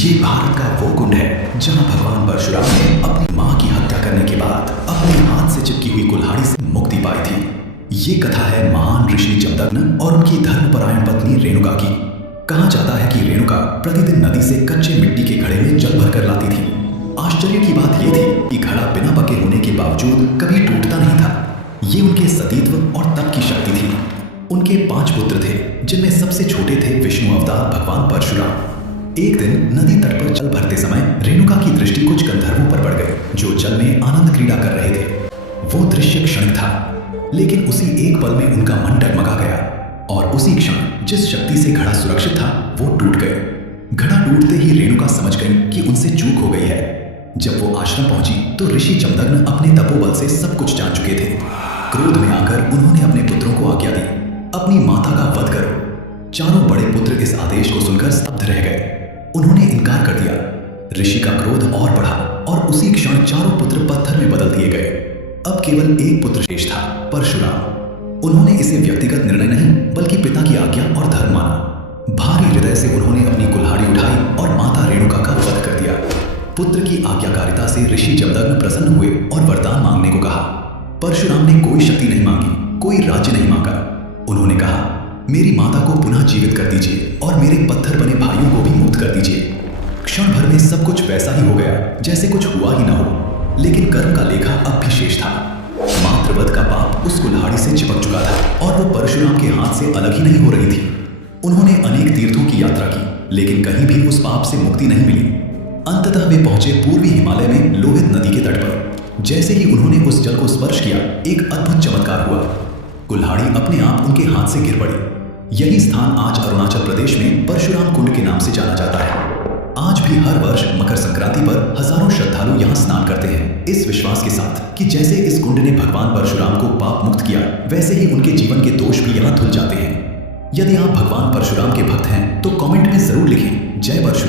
ये भारत का वो कुंड है जहां भगवान परशुराम ने अपनी मां की हत्या करने के बाद अपने हाथ से चिपकी हुई कुल्हाड़ी से मुक्ति पाई थी। ये कथा है महान ऋषि जमदग्नि और उनकी धर्मपरायण पत्नी रेणुका की। कहा जाता है कि रेणुका प्रतिदिन नदी से कच्चे मिट्टी के घड़े में जल भरकर लाती थी। आश्चर्य की बात यह थी कि घड़ा बिना पके होने के बावजूद कभी टूटता नहीं था। ये उनके सतीत्व और तप की शक्ति थी। उनके 5 पुत्र थे, जिनमें सबसे छोटे थे विष्णु अवतार भगवान परशुराम। एक दिन नदी तट पर जल भरते समय रेणुका की दृष्टि कुछ गंधर्वों पर पड़ गई जो जल में आनंद क्रीड़ा कर रहे थे। वो दृश्य क्षणिक था, लेकिन उसी एक पल में उनका मन डगमगा गया और उसी क्षण जिस शक्ति से घड़ा सुरक्षित था वो टूट गए। घड़ा टूटते ही रेणुका समझ गई कि उनसे चूक हो गई है। जब वो आश्रम पहुंची तो ऋषि जमदग्नि अपने तपोबल से सब कुछ जान चुके थे। क्रोध में आकर उन्होंने अपने पुत्रों को आज्ञा दी, अपनी माता का वध करो। चारों बड़े पुत्र इस आदेश को सुनकर स्तब्ध रह गए। उन्होंने इनकार कर दिया। ऋषि का क्रोध और बढ़ा और उसी क्षण चारों पुत्र पत्थर में बदल दिए गए। अब केवल एक पुत्र शेष था, परशुराम। उन्होंने इसे व्यक्तिगत निर्णय नहीं बल्कि पिता की आज्ञा और धर्म माना। भारी हृदय से उन्होंने अपनी कुल्हाड़ी उठाई और माता रेणुका का वध कर दिया। पुत्र की आज्ञाकारिता से ऋषि जमदग्नि प्रसन्न हुए और वरदान मांगने को कहा। परशुराम ने कोई शक्ति नहीं मांगी, कोई राज्य नहीं मांगा। उन्होंने कहा, मेरी माता को पुनः जीवित कर दीजिए और मेरे पत्थर बने भाइयों को भी मुक्त कर दीजिए। क्षण भर में सब कुछ वैसा ही हो गया जैसे कुछ हुआ ही ना हो, लेकिन कर्म का लेखा अब भी शेष था। मातृवध का पाप उस कुल्हाड़ी से चिपक चुका था और वो परशुराम के हाथ से अलग ही नहीं हो रही थी। उन्होंने अनेक तीर्थों की यात्रा की, लेकिन कहीं भी उस पाप से मुक्ति नहीं मिली। अंततः वे पहुंचे पूर्वी हिमालय में लोहित नदी के तट पर। जैसे ही उन्होंने उस जल को स्पर्श किया, एक अद्भुत चमत्कार हुआ। कुल्हाड़ी अपने आप उनके हाथ से गिर पड़ी। यही स्थान आज अरुणाचल प्रदेश में परशुराम कुंड के नाम से जाना जाता है। आज भी हर वर्ष मकर संक्रांति पर हजारों श्रद्धालु यहाँ स्नान करते हैं, इस विश्वास के साथ कि जैसे इस कुंड ने भगवान परशुराम को पाप मुक्त किया, वैसे ही उनके जीवन के दोष भी यहाँ धुल जाते हैं। यदि आप भगवान परशुराम के भक्त हैं तो कमेंट में जरूर लिखें, जय परशुराम।